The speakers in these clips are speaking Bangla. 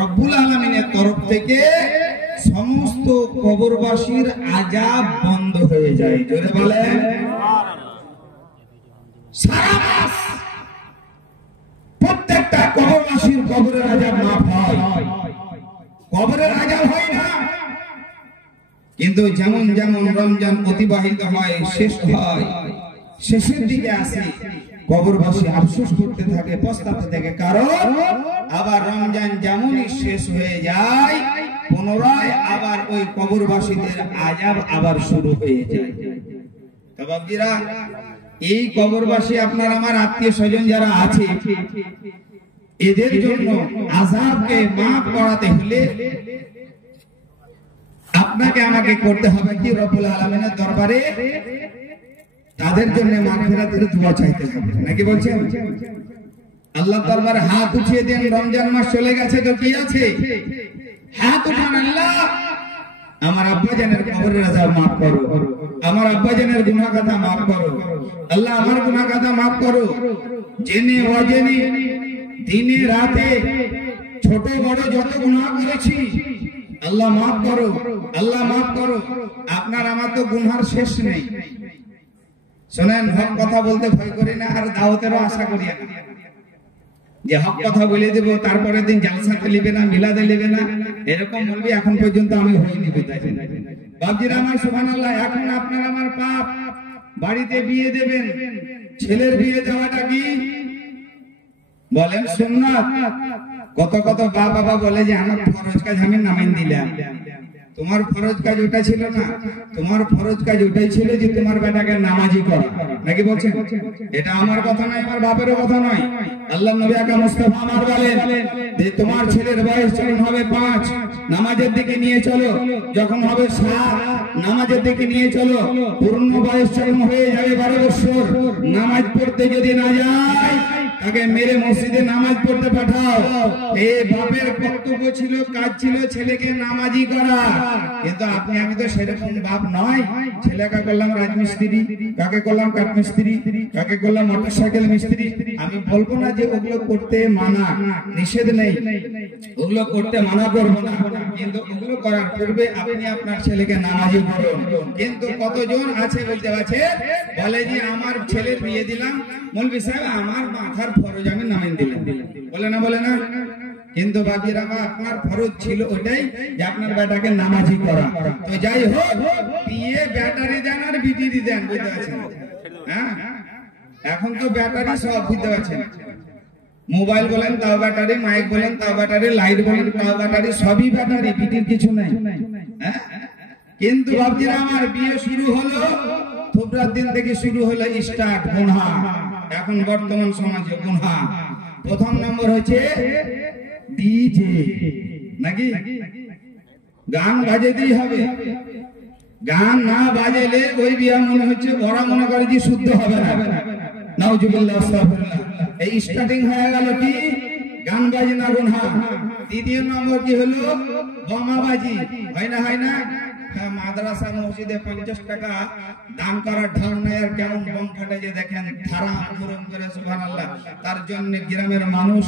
রব্বুল আলামিনের তরফ থেকে সমস্ত কবরবাসীর আযাব বন্ধ হয়ে যায়। জোরে বলেন সারা মাস প্রত্যেকটা কবরবাসীর কবরের আযাব মাফ হয়, কবরের আযাব হয় না। কিন্তু যেমন যেমন রমজান অতিবাহিত হয়, শেষ হয়, শেষের দিকে আসে, কবরবাসী আফসোস করতে থাকে, পস্তাতে থাকে, কারণ আবার রমজান যেমনই শেষ হয়ে যায় পুনরায় আবার ওই কবরবাসীদের আযাব আবার শুরু হয়ে যায়। তো বাবজিরা, এই কবরবাসী আপনার আমার আত্মীয় স্বজন যারা আছে, এদের জন্য আযাবকে মাফ করাতে হলে আপনাকে আমাকে করতে হবে কি, রব্বুল আলামিনের দরবারে তাদের জন্য মাগফিরাতের দোয়া চাইতে হবে, নাকি বলছেন? আল্লাহর দরবারে হাত উঠিয়ে দেন। রমজান মাস চলে গেছে তো কি আছে, হাত উঠান, আল্লাহ আমার আব্বাজানের কবরের আযাব মাফ করো, আমার আব্বাজানের গুনাহ খাতা মাফ করো, আল্লাহ আমার গুনাহ খাতা মাফ করো, জেনে অজেনে দিনে রাতে ছোট বড় যত গুনাহ করেছি আল্লাহ মাফ করো, আল্লাহ মাফ করো। আপনার আমার তো গুনার শেষ নেই। শোনেন, হক কথা বলতে ভয় করি না, আর দাওয়াতেরও আশা করি না যে হক কথা বলে দেব তারপরের দিন জালসাতে লিবে না, মিলাদে লিবে না, এরকম বলবি এখন পর্যন্ত আমি হইনি। বাবজিরা আমার, সুবহানাল্লাহ, এখন আপনার আমার পাপ। বাড়িতে বিয়ে দেবেন, ছেলের বিয়ে দেওয়াটা কি বলেন সুন্নাত। কত কত বাবা বলে যে আমার ফরজ কাজ আমি নামিয়ে দিলাম। তোমার ফরজ কাজ ওটা ছিল না, তোমার ফরজ কাজ ওটাই ছিল যে তোমার বেটাকে নামাজি করা, নাকি বলছেন? এটা আমার কথা নয়, আমার বাপেরও কথা নয়। আল্লাহর নবী আকা মুস্তাফা আমার বলেন যে তোমার ছেলের বয়স যখন হবে 5 নামাজের দিকে নিয়ে চলো, যখন হবে 7 নামাজের দিকে নিয়ে চলো, পূর্ণ বয়স যখন হয়ে যাবে 12 বছর, নামাজ পড়তে যদি না যায় তাকে মেরে মসজিদে নামাজ পড়তে পাঠাও। এই বাপের কর্তব্য ছিল, কাজ ছিল ছেলেকে নামাজি করা। কিন্তু আপনি আমি তো সেরকম বাপ নয়। ছেলেকে করলাম রাজমিস্ত্রি, কাকে করলাম কাঠমিস্ত্রি, কাকে করলাম মোটরসাইকেল মিস্ত্রি। আমি বলবো না যে ওগুলো করতে মানা, নিষেধ নেই, ওগুলো করতে মানা করবো না, কিন্তু ওগুলো করার পূর্বে আপনি আপনার ছেলেকে নামাজি করুন। কিন্তু কতজন আছে বলতে পারছে, বলে যে আমার ছেলের বিয়ে দিলাম, মৌলভী সাহেব আমার মাথার ফরজ আমি নামিয়ে দিলাম, বলে না, বলে না। কিন্তু বাকিরা আপনার ফরজ ছিল ওটাই যে আপনার বেটাকে নামাজি করা। তো যাই হোক, বিয়ে ব্যাটারি দেন আর বিটিরি দেন, বুঝতে পারছেন? হ্যাঁ, এখন তো ব্যাটারি সব, বুঝতে পারছেন? মোবাইল বলেন তাও ব্যাটারি, মাইক বলেন তাও ব্যাটারি, লাইট বলেন তাও ব্যাটারি, সবই ব্যাটারি, বিটির কিছু নাই। হ্যাঁ, কিন্তু বাবজিরা আমার, বিয়ে শুরু হলো থোবরার দিন থেকে শুরু হলো স্টার্ট গুনাহ। এখন বর্তমান সমাজে গুনাহ প্রথম নম্বর হচ্ছে ডিজে, নাকি? গান বাজাতেই হবে, গান না বাজালে ওই বিয়া মনে হচ্ছে, ওরা মনে করে যে শুদ্ধ হবে না। নাউজুবিল্লাহ, আস্তাগফিরুল্লাহ। এই স্টার্টিং হয়ে গেল কি, গান বাজনা গুনাহ। দ্বিতীয় নম্বর কি হলো, বোমাবাজি। হয় না, হয় না? মাদ্রাসা মসজিদে 50 টাকা দান করার ঢং নাই, আর কেমন বোম ফাটে যে দেখেন, ধারা গরম করে, সুবহানাল্লাহ। তার জন্য গ্রামের মানুষ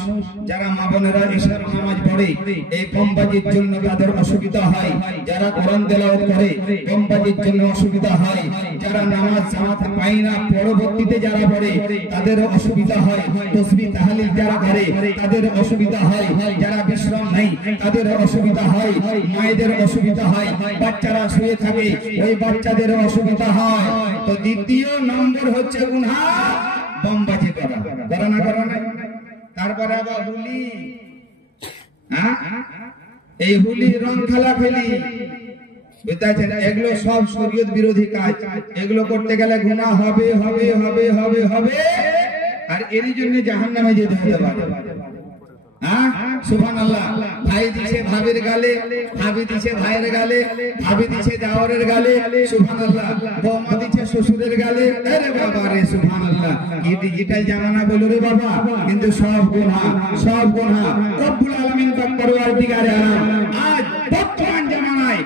যারা মা বোনেরা ইশার নামাজ পড়ে, এই বোমবাজির জন্য তাদের অসুবিধা হয়। যারা কোরআন তেলাওয়াত করে, বোমবাজির জন্য অসুবিধা হয়। যারা নামাজ জামাতে পায় না, পরবর্তীতে যারা পড়ে তাদের অসুবিধা হয়। তাসবিহ তাহলিল যারা করে তাদের অসুবিধা হয়। যারা বিশ্রাম নেই তাদের অসুবিধা হয়। মায়েদের অসুবিধা হয়, বাচ্চারা শুয়ে থাকে, ওই বাচ্চাদের অসুবিধা হয়। তো দ্বিতীয় নম্বর হচ্ছে গুনাহ বোমবাজি করা, করা না, করা না। তারপরে আবার হুলি, হ্যাঁ, এই হুলি রং খেলা খেলি, বুঝতেছেন? এগুলো সব শরীয়ত বিরোধী কাজ। এগুলো করতে গেলে গুনাহ হবে, হবে, হবে, হবে, হবে, আর এরই জন্য জাহান্নামে যেতে হতে পারে। হ্যাঁ, সুবহানাল্লাহ। ভাই দিছে ভাবির গালে, ভাবি দিছে ভাইয়ের গালে, ভাবি দিছে দেওরের গালে, সুবহানাল্লাহ। বৌমা দিছে শ্বশুরের গালে। আরে বাবা রে, সুবহানাল্লাহ। এই ডিজিটাল জামানা বলো রে বাবা, কিন্তু সব গুনাহ, সব গুনাহ। রব্বুল আলামিন পাক পরওয়ারদিগারে আলম আজ বর্তমান জামানায়,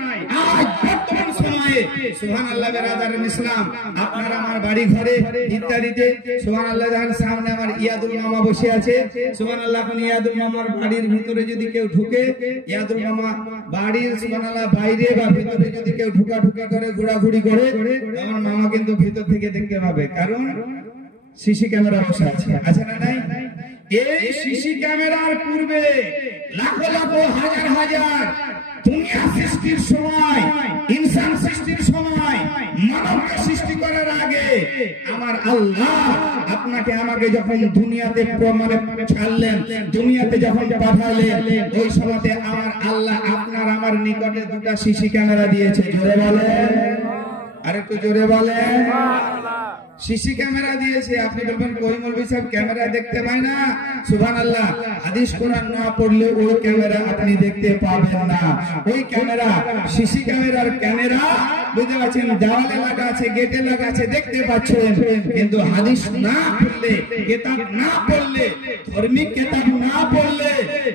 আজ বর্তমান সময়ে সুবহানাল্লাহ বেরাদারান ইসলাম, আপনার আমার বাড়ি ঘরে ইত্যাদিতে সুবহানাল্লাহ, দেখেন সামনে আমার ইয়াদুল মামা বসে আছে সুবহানাল্লাহ। এখন ইয়াদুল মামার বাড়ির ভিতরে যদি কেউ ঢুকে, ইয়াদুল মামা বাড়ির সুবহানাল্লাহ বাইরে বা ভিতরে যদি কেউ ঢুকাঢুকি করে, ঘোরাঘুরি করে, আমার মামা কিন্তু ভিতর থেকে দেখতে পাবে, কারণ সিসি ক্যামেরা বসে আছে, আছে না নাই? এই সিসি ক্যামেরার পূর্বে লাখো লাখো হাজার হাজার দুনিয়া সৃষ্টির সময়, ইনসান সৃষ্টির সময়, মানবকে সৃষ্টি করার আগে আমার আল্লাহ আপনাকে আমাকে যখন দুনিয়াতে মানে ছাড়লেন, দুনিয়াতে যখন পাঠালেন, ওই সময়তে আমার আল্লাহ আপনার আমার নিকটে দুটো সিসি ক্যামেরা দিয়েছে। জোরে বলেন, আরেকটু জোরে বলেন। সিসি ক্যামেরা দিয়েছে। আপনি বলবেন কই মৌলভী সাহেব ক্যামেরা দেখতে পায় না? সুবহানাল্লাহ, হাদিস কোরআন না পড়লে ওই ক্যামেরা আপনি দেখতে পাবেন না। ওই ক্যামেরা সিসি ক্যামেরার ক্যামেরা বুঝতে পারছেন, দেওয়ালে লাগা আছে, গেটে লাগা আছে, দেখতে পাচ্ছেন, কিন্তু হাদিস না পড়লে, কিতাব না পড়লে, ধর্মিক কিতাব না পড়লে,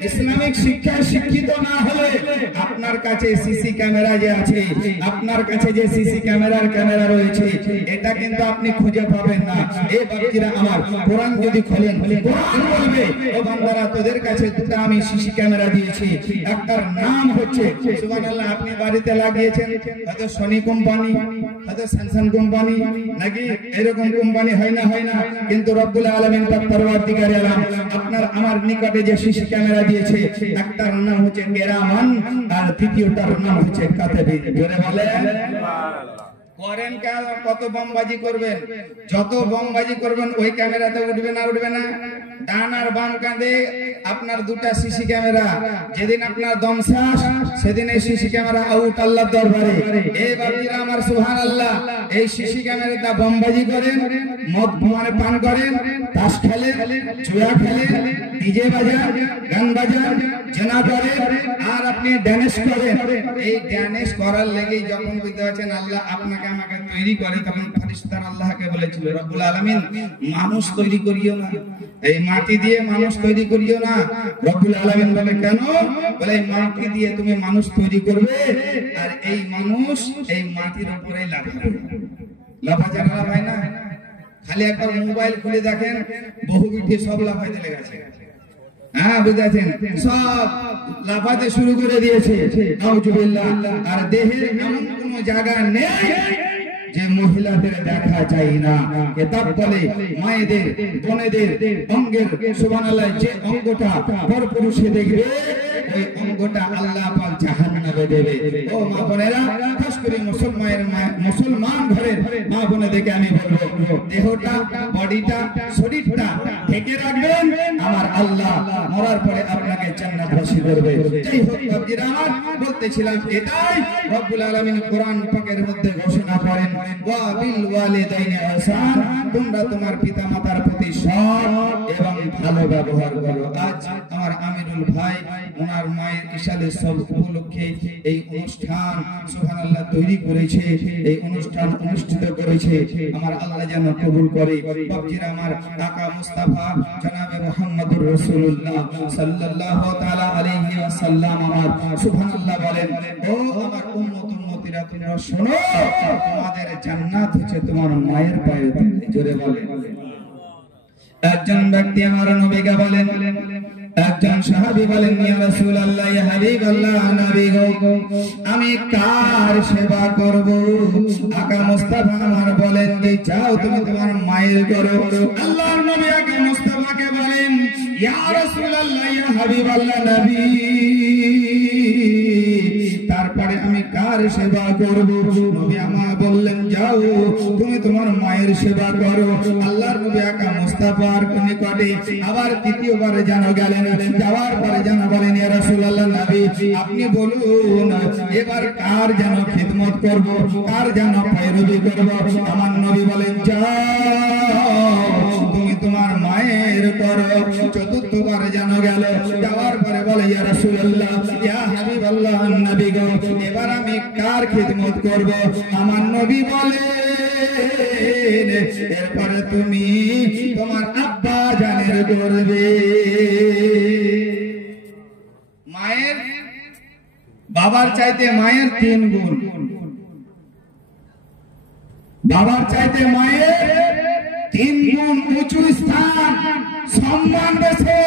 ইসলামিক শিক্ষায় শিক্ষিত না হলে আপনার কাছে সিসি ক্যামেরা যে আছে, আপনার কাছে যে সিসি ক্যামেরা রয়েছে, এটা কিন্তু আপনি খুঁজে পাবেন না। এই বাপজিরা আমার, কোরআন যদি খোলেন, কোরআন বলবে ও বান্দারা তোদের কাছে দুটো আমি সিসি ক্যামেরা দিয়েছি। একটার নাম হচ্ছে সুবহানাল্লাহ, আপনি বাড়িতে লাগিয়েছেন, হয়তো সনি কোম্পানি, হয়তো স্যামসাং কোম্পানি, নাকি এরকম কোম্পানি হয় না, কিন্তু রব্বুল আলামিন পাক পরওয়ারদিগারে আলম আপনার আমার নিকটে যে সিসি ক্যামেরা দিয়েছে, একটার নাম হচ্ছে কেরামান আর দ্বিতীয়টার নাম হচ্ছে কাতাবিন। জোরে বলেন সুবহানাল্লাহ। করেন কত বমবাজি করবেন, যত বমবাজি করবেন ওই ক্যামেরাতে উঠবে না? ডান আর বাম কাঁধে আপনার দুটা সিসি ক্যামেরা। যেদিন আপনার দম শ্বাস, সেদিন এই সিসি ক্যামেরা আউট আল্লাহর দরবারে। এই বাপজিরা আমার সুবহানাল্লাহ, এই সিসি ক্যামেরাটা বমবাজি করেন, মদ মানে পান করেন, তাস খেলেন, জুয়া খেলেন, ডিজে বাজান, গান বাজান, জেনা করেন, আর আপনি ড্যান্স করেন। এই ড্যান্স করার লেগেই যখন বুঝতে পারছেন আল্লাহ আপনাকে আমাকে তৈরি করে, তখন ফেরেশতারা আল্লাহকে বলেছিল রব্বুল আলামিন মানুষ তৈরি করিও না, এই মাটি দিয়ে মানুষ তৈরি করিও না। রব্বুল আলামিন বলে কেন? বলে এই মাটি দিয়ে তুমি মানুষ তৈরি করবে, আর এই মানুষ এই মাটির উপরে লাফাচ্ছে না ভাই না? খালি একবার মোবাইল খুলে দেখেন, বহু বিটি সব লাফাইতে লেগেছে। হ্যাঁ বুঝেছেন, সব লাফাতে শুরু করে দিয়েছে। নাউজুবিল্লাহ। আর দেহের এমন কোন জায়গা নেই যে মহিলাদের দেখা যায় না। কিতাব বলে মায়েদের, বোনেদের অঙ্গের সুবহানাল্লাহ যে অঙ্গটা পরপুরুষে দেখবে, ওই অঙ্গটা আল্লাহ পাক জাহান্নামে দেবে। ও মা বোনেরা, খাস করে মুসলমান ঘরের মা বোনেদেরকে আমি বলবো, দেহটা, বডিটা, শরীরটা ঢেকে রাখবেন, আমার আল্লাহ মরার পরে আপনাকে জান্নাতবাসী করবে। যাই হোক বাপজিরা আমার, বলতেছিলাম এটাই রব্বুল আলামিন কোরআন পাকের মধ্যে ঘোষণা করেন, ওয়া বিল ওয়ালিদাইনি ইহসান, তোমরা তোমার পিতামাতার প্রতি সৎ এবং ভালো ব্যবহার করো। আজ আমার আমিরুল ভাই ওনার মায়ের ইশালে সব উপলক্ষে এই অনুষ্ঠান সুবহানাল্লাহ তৈরি করেছে, এই অনুষ্ঠান অনুষ্ঠিত করেছে। আমার আল্লাহ যেন কবুল করে। বাপজিরা আমার, আকা মুস্তাফা জনাবে মুহাম্মদুর রাসূলুল্লাহ সাল্লাল্লাহু তাআলা আলাইহি ওয়াসাল্লাম আমার সুবহানাল্লাহ বলেন, ও আমার উম্মতিরা তোমরা শোনো, তোমাদের জান্নাত হচ্ছে তোমার মায়ের পায়ে। জোরে বলেন। একজন ব্যক্তি আমার নবীকে বলেন, একজন সাহাবী বলেন, ইয়া রাসূলুল্লাহ, ইয়া হাবিবাল্লাহ, নবী গো, আমি কার সেবা করব? আকা মুস্তাফা আমার বলেন যে যাও তুমি তোমার মায়ের করো। আল্লাহর নবী আকা মুস্তাফাকে বলেন, ইয়া রাসূলুল্লাহ, ইয়া হাবিবাল্লাহ, নবী তারপরে আমি কার সেবা করব? নবী আমার বললেন, যাও তুমি তোমার মায়ের সেবা করো। আল্লাহর নবী আকা মুস্তাফার নিকটে আবার দ্বিতীয়বার যেন গেলেন, যাওয়ার পরে যেন বলেন, ইয়া রাসূলুল্লাহ, নবী আপনি বলুন এবার কার যেন খিদমত করব, কার যেন পয়রবি করব? আমার নবী বলেন, যাও তুমি তোমার মায়ের করো। চতুর্থবার যেন গেল, যাওয়ার পরে বলে, ইয়া রাসূলুল্লাহ, ইয়া হাবিবাল্লাহ, নবী গো, এবার আমি কার খিদমত করব? আমার নবী বলে, এরপরে তুমি তোমার আব্বা জানের করবে। মায়ের, বাবার চাইতে মায়ের 3 গুণ। বাবার চাইতে মায়ের 3 গুণ উঁচু স্থান সম্মান বেশি।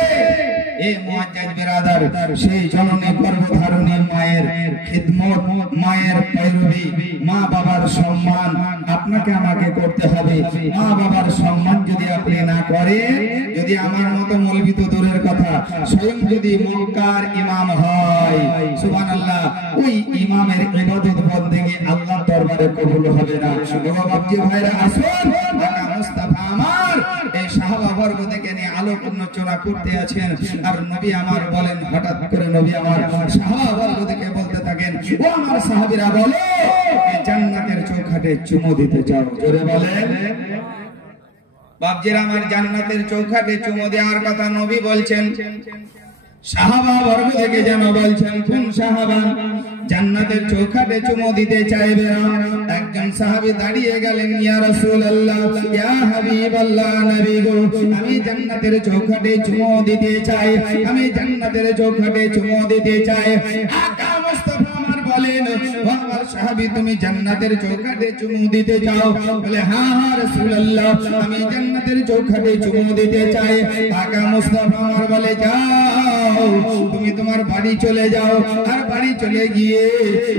এই মুআজ্জাজ বিরাদার সেই জননী গর্ভধারিণী মায়ের খিদমত, মায়ের পৈরবী, মা বাবার সম্মান আপনাকে আমাকে করতে হবে। মা বাবার সম্মান যদি আপনি না করেন, যদি আমার মতো মৌলবি তো দূরের কথা, স্বয়ং যদি মক্কার ইমাম হয়, সুবহানাল্লাহ, ওই ইমামের ইবাদত বন্দেগী আল্লাহর দরবারে কবুল হবে না। বাবাজি ভাইরা আসুন, ঢাকা মুস্তাফা আমার এই সাহাবা বর্গ থেকে নিয়ে আলোচনা করতে আছেন। আর নবী আমার বলেন, হঠাৎ করে নবী আমার সাহাবা বর্গ থেকে বলতে থাকেন, ও আমার সাহাবীরা বলো, এই জান্নাতের চৌখাটে চুমু দিতে চাও? জোরে বলেন। বাপজিরা আমার, জান্নাতের চৌখাটে চুমু দেওয়ার কথা নবী বলছেন। সাহাবা বর্গ থেকে যেন বলছেন, কোন সাহাবা জান্নাতের চৌখাটে চুমু দিতে চাইবে? একজন সাহাবী দাঁড়িয়ে গেলেন, ইয়া রাসূলুল্লাহ, ইয়া হাবিবাল্লাহ, নবী গো, আমি জান্নাতের চৌখাটে চুমু দিতে চাই, আমি জান্নাতের চৌখাটে চুমু দিতে চাই। আকা মুস্তাফা আমার বলেন, ও আমার সাহাবী, তুমি জান্নাতের চৌখাটে চুমু দিতে চাও? বলে, হ্যাঁ হ্যাঁ রাসূলুল্লাহ, আমি জান্নাতের চৌখাটে চুমু দিতে চাই। আকা মুস্তাফা আমার বলে, যাও, তুমি তোমার বাড়ি চলে যাও, আর বাড়ি চলে গিয়ে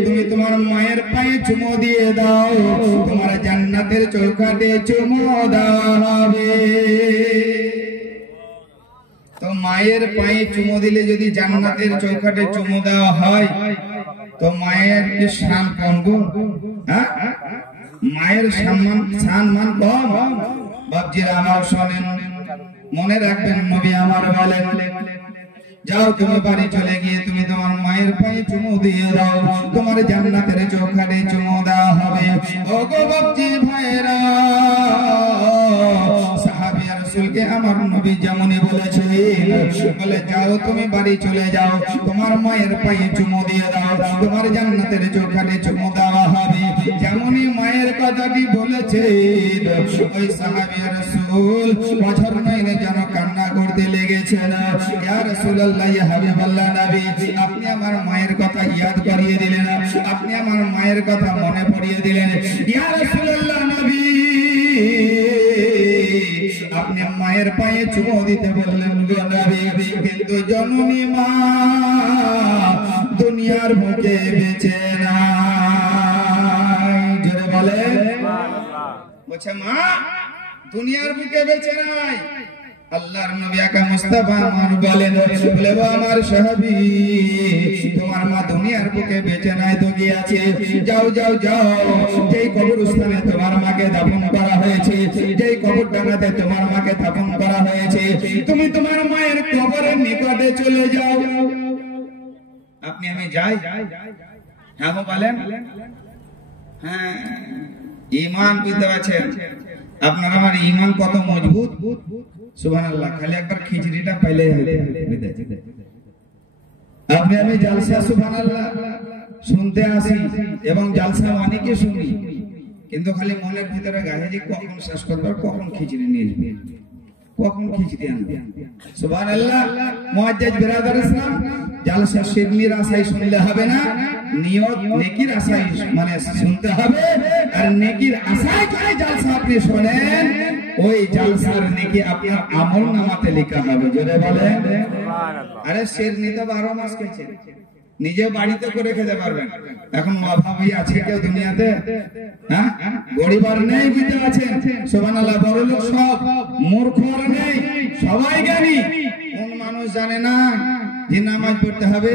তুমি তোমার মায়ের পায়ে চুমু দিয়ে দাও, তোমার জান্নাতের চৌখাটে চুমু দেওয়া হবে। তো মায়ের পায়ে চুমু দিলে যদি জান্নাতের চৌখাটে চুমু দেওয়া হয়, তো মায়ের কি শান কম গো? মায়ের সম্মান কম? বাপজিরা আমার শোনেন, মনে রাখবেন, নবী আমার বলেন, যাও তুমি বাড়ি চলে গিয়ে তুমি তোমার মায়ের পায়ে চুমু দিয়ে দাও, তোমার জান্নাতের চৌখাটে চুমু দেওয়া হবে। ও গো বাপজি ভাইরা, সাহাবী রাসূলকে আমার নবী যেমনই বলেছে, বলে, যাও তুমি বাড়ি চলে যাও, তোমার মায়ের পায়ে চুমু দিয়ে দাও, তোমার জান্নাতের চৌখাটে চুমু দেওয়া হবে। যেমনই মায়ের কথাটি বলেছে, ওই সাহাবী রাসূল বছর নয়নে যেন কান্না করতে লেগেছেন। ইয়া রাসূলুল্লাহ, ইয়া হাবিবাল্লাহ, নবী, আপনি আমার মায়ের কথা ইয়াদ করিয়ে দিলেন, আপনি আমার মায়ের কথা মনে পড়িয়ে দিলেন। ইয়া রাসূলুল্লাহ, নবী, আপনি মায়ের পায়ে চুমু দিতে বললেন গো নবী, কিন্তু জননী মা দুনিয়ার বুকে বেঁচে নাই। জোরে বলেন। বলছে, মা দুনিয়ার বুকে বেঁচে নাই। আল্লাহর নবী আকা মুস্তাফা আমার বলেন, বলে, ও আমার সাহাবী, তোমার মা দুনিয়ার বুকে বেঁচে নাই তো কি আছে? যাও যাও যাও, যেই কবরস্থানে তোমার মাকে দাফন করা হয়েছে, যেই কবরডাঙ্গাতে তোমার মাকে দাফন করা হয়েছে, তুমি তোমার মায়ের কবরের নিকটে চলে যাও। আপনি আমি যাই? হ্যাঁ বলেন। হ্যাঁ, ঈমান বুঝতে পারছেন? আপনার আমার ঈমান কত মজবুত, সুবহানাল্লাহ। খালি একবার খিচড়িটা পাইলে আপনি আমি জালসা সুবহানাল্লাহ শুনতে আসি, এবং জালসা অনেকে শুনি, কিন্তু খালি মনের ভিতরে গায়ে যে কখন শেষ করবে, কখন খিচড়ি নিয়ে আসবে, কখন খিচড়ি আনবে। সুবহানাল্লাহ। মুআজ্জাজ বিরাদার ইসলাম, জালসা শিরনির আশায় শুনলে হবে না, নিয়ত নেকির আশায় মানে শুনতে হবে। আর নেকির আশায় করে জালসা আপনি শোনেন, ওই জালসার নেকি আপনার আমলনামাতে লেখা হবে। জোরে বলেন। আরে শিরনি তো 12 মাস খেয়েছে, নিজে বাড়িতে করে খেতে পারবেন। এখন অভাবী আছে কেউ দুনিয়াতে? হ্যাঁ, গরিব আর নেই, বুঝতে আছেন? সুবহানাল্লাহ। বড় লোক সব, মূর্খ আর নেই, সবাই জ্ঞানী। কোন মানুষ জানে না যে নামাজ পড়তে হবে?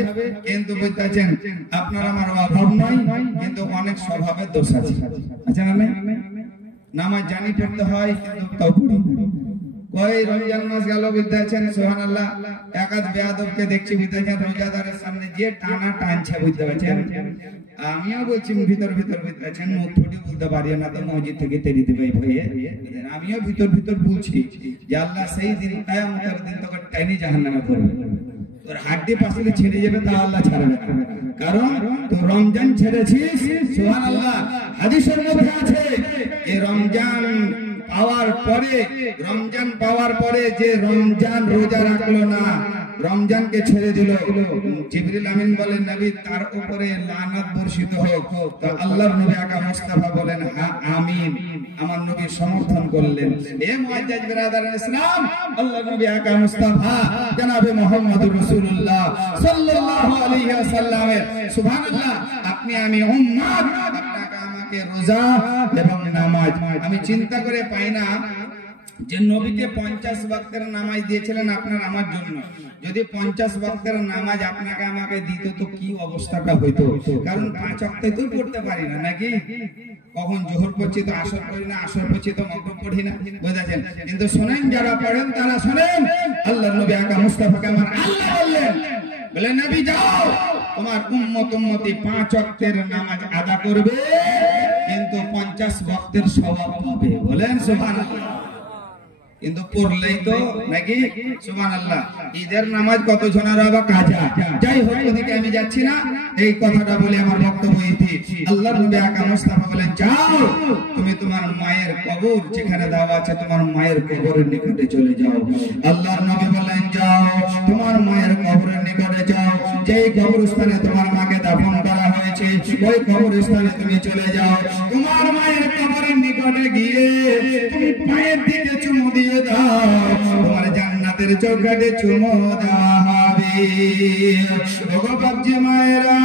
কিন্তু বুঝতে আছেন, আপনার আমার অভাব নয়, কিন্তু অনেক স্বভাবের দোষ আছে। আচ্ছা না? নামাজ জানি পড়তে হয়, কিন্তু তাও পড়ি। ওই রমজান মাস গেল, বুঝতে আছেন? সুবহানাল্লাহ। একাদ বেয়াদবকে দেখছি, বুঝতে আছেন, রোজাদারের সামনে যে টানা টানছে, বুঝতে পারছেন? আমিও বলছি ভিতর ভিতর, বুঝতে আছেন, মুখ ফুটে বলতে পারি না, তো মসজিদ থেকে তেড়ে দিবে ভয়ে। আমিও ভিতর ভিতর বলছি যে আল্লাহ সেই দিন, কিয়ামতের দিন তোকে টাইনি জাহান্নামে পড়বে, তোর হাড্ডি পাশে ছেড়ে যাবে, তা আল্লাহ ছাড়বে না। কারণ তুই রমজান ছেড়েছিস। সুবহানাল্লাহ। হাদিসের মধ্যে আছে, এই রমজান পাওয়ার পরে যে রমজান রোজা রাখলো না, রমজানকে ছেড়ে দিল, জিবরিল আমিন বলেন নবী তার উপরে লানত বর্ষিত হোক। তো আল্লাহর নবী আকা মুস্তাফা বলেন হ্যাঁ আমিন। আমার নবী সমর্থন করলেন। এ মুআজ্জাজ বিরাদার ইসলাম, আল্লাহর নবী আকা মুস্তাফা জনাবে মুহাম্মদুর রাসূলুল্লাহ সাল্লাল্লাহু আলাইহি ওয়াসাল্লামের সুবহানাল্লাহ আপনি আমি উম্মত, আপনাকে আমাকে রোজা এবং নামাজ, আমি চিন্তা করে পাই না যে নবীকে 50 ওয়াক্তের নামাজ দিয়েছিলেন আপনার আমার জন্য। যদি 50 ওয়াক্তের নামাজ আপনাকে আমাকে দিত তো কি অবস্থাটা হইতো? কারণ 5 ওয়াক্তে তো পড়তে পারি না নাকি, কখন জোহর পড়ছি তো আসর পড়ি না, আসর পড়ছি তো মাগরিব পড়ি না, বুঝাছেন? কিন্তু শুনেন, যারা পড়েন তারা শুনেন, আল্লাহর নবী আকা মুস্তাফাকে আমার আল্লাহ বললেন, বলে নবী যাও তোমার উম্মতি 5 ওয়াক্তের নামাজ আদা করবে, কিন্তু 50 ওয়াক্তের সওয়াব পাবে। বলেন সুবহানাল্লাহ। কিন্তু পড়লেই তো নাকি সুবহানাল্লাহ। ঈদের নামাজ কত জনের আবার কাজা। যাই হোক, ওদিকে আমি যাচ্ছি না, এই কথাটা বলে আমার বক্তব্য ইতি। আল্লাহর নবী আকা মুস্তাফা বলেন যাও তুমি তোমার মায়ের কবর যেখানে দেওয়া আছে তোমার মায়ের কবরের নিকটে চলে যাও। আল্লাহর নবী বলেন যাও তোমার মায়ের কবরের নিকটে যাও, যেই কবরস্থানে তোমার মাকে দাফন করা হয়েছে ওই কবরস্থানে তুমি চলে যাও। তোমার মায়ের কবরের নিকটে গিয়ে তুমি পায়ের দিকে চুমু দিয়ে দাও, তোমার জান্নাতের চৌকাঠে চুমু দেওয়া হবে। ওগো বাপজি মায়েরা,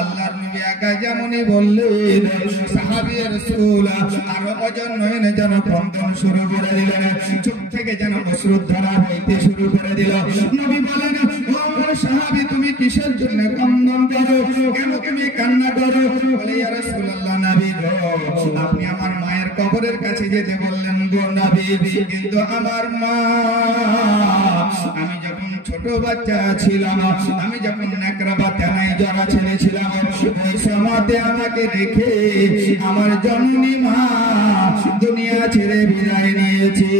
আল্লাহর নবী আকা যেমনই বললেন, সাহাবী রাসূল আরো অজন নয়নে যেন ক্রন্দন শুরু করে দিলেন, চোখ থেকে যেন অশ্রুধারা হইতে শুরু করে দিল। নবী বলেন ও সাহাবী তুমি কিসের জন্য ক্রন্দন করো, কেন তুমি কান্না করো? বলে ইয়া রাসূলুল্লাহ নবী গো আপনি আমার মায়ের কবরের কাছে যেতে বললেন গো নবী, কিন্তু আমার মা আমি যখন ছোট বাচ্চা ছিলাম, আমি যখন নেকড়া বা তেনাই জরা ছেলে ছিলাম, ওই সময়তে আমাকে রেখে আমার জননী মা দুনিয়া ছেড়ে বিদায় নিয়েছে।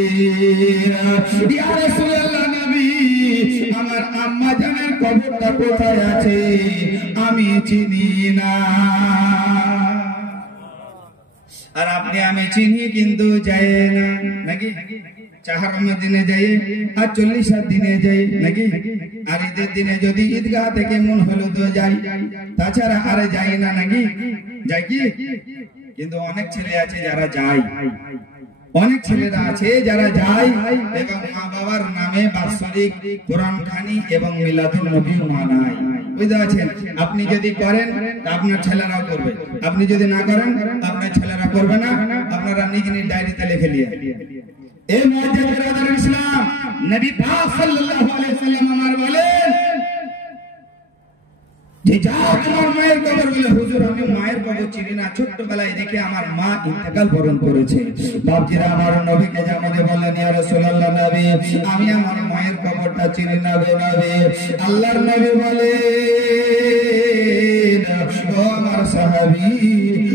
ইয়া রাসূলুল্লাহ নবী আমার আম্মা জানের কবরটা কোথায় আছে আমি চিনি না, আর আপনি আমি চিনি কিন্তু যাই না নাকি, 4 দিনে যাই আর 40 দিনে যাই নাকি, আর ঈদের দিনে যদি ঈদগাহ থেকে মন হলো তো যাই, তাছাড়া আর যাই না নাকি, যাই কি? কিন্তু অনেক ছেলে আছে যারা যায়, অনেক ছেলেরা আছে যারা যায় এবং মা বাবার নামে বাৎসরিক কোরআন খানি এবং মিলাদুন নবী মানায়, বুঝতে পারছেন? আপনি যদি করেন আপনার ছেলেরাও করবে, আপনি যদি না করেন আপনার ছেলেরা করবে না, আপনারা নিজ নিজ ডায়েরিতে লিখে নিয়ে। এই মুআজ্জাজ বিরাদার ইসলাম, নবী পাক সাল্লাল্লাহু আলাইহি ওয়াসাল্লাম আমার বলেন যে যাও তোমার মায়ের কবর। বলে হুজুর আমি মায়ের কবর চিনি না, ছোট্টবেলায় দেখে আমার মা ইন্তেকাল বরণ করেছে। বাপজিরা আমার নবীকে যেমন বললেন ইয়া রাসূলুল্লাহ নবী আমি আমার মায়ের কবরটা চিনি না গো নবী। আল্লাহর নবী বলেন ও আমার সাহাবী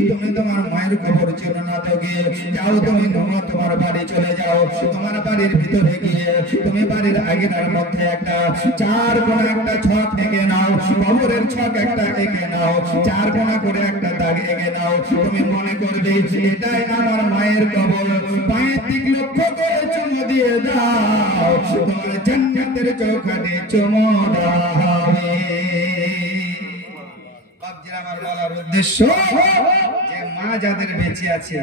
তুমি তোমার মায়ের কবর চিনো না তো গিয়ে যাও, তুমি তোমার বাড়ি চলে যাও, তোমার বাড়ির ভিতরে গিয়ে তুমি বাড়ির আগের মধ্যে একটা 4 কোণা একটা ছক এঁকে নাও, কবরের ছক একটা এঁকে নাও, 4 কোণা করে একটা দাগ এঁকে নাও, তুমি মনে করবে এটাই আমার মায়ের কবর, পায়ের দিক লক্ষ্য করে চুমু দিয়ে দাও, তোমার জান্নাতের চৌকাঠে চুমু দেওয়া হবে। আমার বলার উদ্দেশ্য যে মা যাদের বেঁচে আছে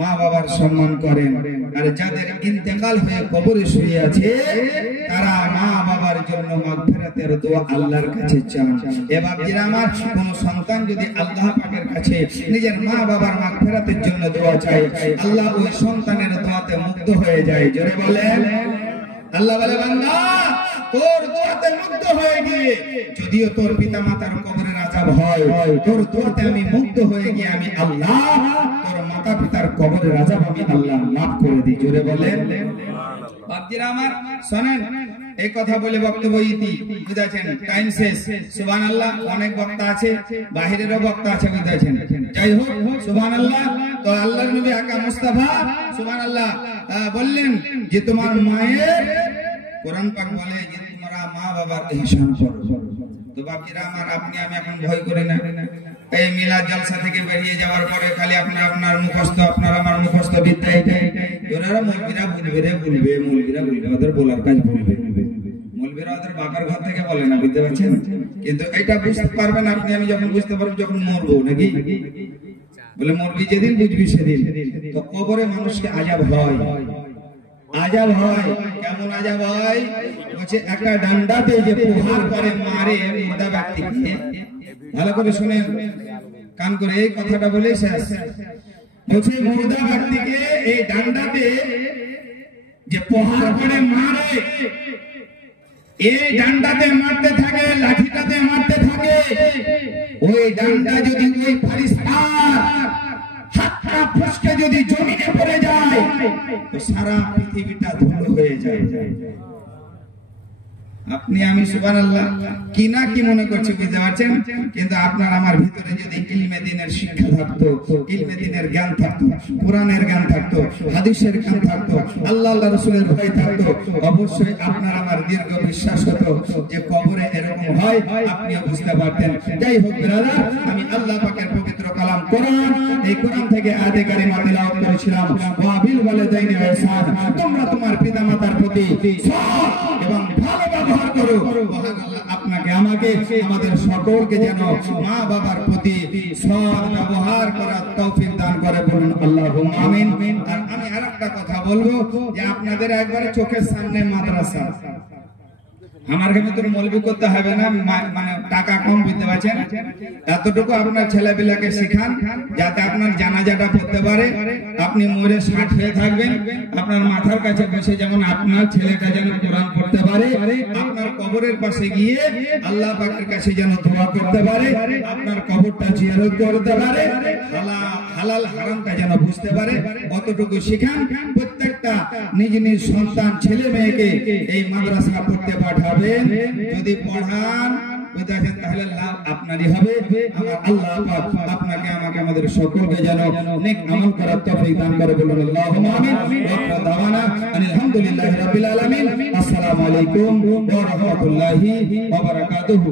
মা বাবার সম্মান করেন, আর যাদের ইন্তেকাল হয়ে কবরে শুয়ে আছে তারা মা বাবার জন্য মাগফিরাতের দোয়া আল্লাহর কাছে চান। এ বাপজিরা আমার, কোন সন্তান যদি আল্লাহ পাকের কাছে নিজের মা বাবার মাগফিরাতের জন্য দোয়া চায় আল্লাহ ওই সন্তানের দোয়াতে মুগ্ধ হয়ে যায়। জোরে বলেন আল্লাহ বলে বান্দা তোর দোয়াতে মুগ্ধ হয়ে গিয়ে যদিও তোর পিতা মাতার কবরের আযাব হয়, তোর দোয়াতে আমি মুগ্ধ হয়ে গিয়ে আমি আল্লাহ তোর মাতা পিতার কবরের আযাব আমি আল্লাহ মাফ করে দিই। জোরে বলেন বাপজিরা আমার শুনেন, এই কথা বলে বক্তব্য ইতি, বুঝাছেন? টাইম শেষ। সুবহানাল্লাহ। অনেক বক্তা আছে, বাহিরেরও বক্তা আছে, বুঝাছেন? যাই হোক সুবহানাল্লাহ। তো আল্লাহর নবী আকা মুস্তাফা সুবহানাল্লাহ বললেন যে তোমার মায়ের, কোরআন পাক বলে যে তোমরা মা বাবার ইহসান করো। তো বাপজিরা আমার, আপনি আমি এখন ভয় করি না, এই মিলাদ জলসা থেকে বেরিয়ে যাওয়ার পরে খালি আপনার মুখস্থ আপনার আমার মুখস্থ বিদ্যা এটাই ওনারা মৌলবীরা বলবে ওদের বলার কাজ বলবে মৌলবীরা ওদের বাবার ঘর থেকে বলে না, বুঝতে পারছেন? কিন্তু এটা বুঝতে পারবেন আপনি আমি যখন বুঝতে পারবো যখন মরবো, নাকি বলে মরবি যেদিন বুঝবি সেদিন। তো কবরে মানুষকে আযাব হয়, কেমন আযাব হয়? বলছে একটা ডান্ডাতে যে প্রহার করে মারে মুর্দা ব্যক্তিকে, ভালো করে শুনেন কান করে, এই কথাটা বলে শেষ। বলছে মুর্দা ব্যক্তিকে এই ডান্ডাতে যে প্রহার করে মারে, এই ডান্ডাতে মারতে থাকে, লাঠিটাতে মারতে থাকে, ওই ডান্ডা যদি ওই ফারিস্তার হাতটা ফসকে যদি জমিনে পড়ে যায় তো সারা পৃথিবীটা ধুলো হয়ে যায়। আপনি আমি সুবহানাল্লাহ কি না কি মনে করছি, বুঝতে পারছেন? কিন্তু আপনার আমার ভিতরে যদি ইলমে দ্বীনের শিক্ষা থাকতো, ইলমে দ্বীনের জ্ঞান থাকতো, কোরআনের জ্ঞান থাকতো, হাদিসের জ্ঞান থাকতো, আল্লাহ রাসূলের ভয় থাকতো, অবশ্যই আপনার আমার দীর্ঘ বিশ্বাস হতো যে কবরে এরকম হয়, আপনিও বুঝতে পারতেন। যাই হোক ব্রাদার, আমি আল্লাহ পাকের পবিত্র কালাম কোরআন, এই কোরআন থেকে আয়াতে কারিমা তেলাওয়াত করেছিলাম, ওয়া বিল ওয়ালিদাইনি ইহসান, তোমরা তোমার পিতামাতার প্রতি সৎ এবং ভালো ব্যবহার করো। মহান আল্লাহ আপনাকে আমাকে আমাদের সকলকে যেন মা বাবার প্রতি সৎ ব্যবহার করার তৌফিক দান করে, বলুন আল্লাহুম্মা আমিন। আর আমি আরেকটা কথা বলবো যে আপনাদের একবারে চোখের সামনে মাদ্রাসা, আমার ভিতরে মৌলবি করতে হবে না, মানে টাকা কম, বুঝতে পারছেন? এতটুকু আপনার ছেলেপিলাকে শিখান যাতে আপনার জানাজাটা পড়তে পারে, আপনি মরে 60 হয়ে থাকবেন, আপনার মাথার কাছে বসে যেমন আপনার ছেলেটা যেন কোরআন পড়তে পারে, আপনার কবরের পাশে গিয়ে আল্লাহ পাকের কাছে যেন দোয়া করতে পারে, আপনার কবরটা জিয়ারত করতে পারে, হালাল হারামটা যেন বুঝতে পারে, অতটুকু শিখান। প্রত্যেকটা নিজ নিজ সন্তান ছেলে মেয়েকে এই মাদ্রাসা পড়তে পাঠাবেন। যদি পড়ান তাহলে লাভ আপনারই হবে। আমার আল্লাহ পাক আপনাকে আমাকে আমাদের সকলকে যেন নেক আমল করার তৌফিক দান করে, বলুন আল্লাহুম্মা আমিন। ওয়া দাওয়ানা আলহামদুলিল্লাহি রাব্বিল আলামিন। আসসালামু আলাইকুম ওয়া রাহমাতুল্লাহি ওয়া বারাকাতুহু।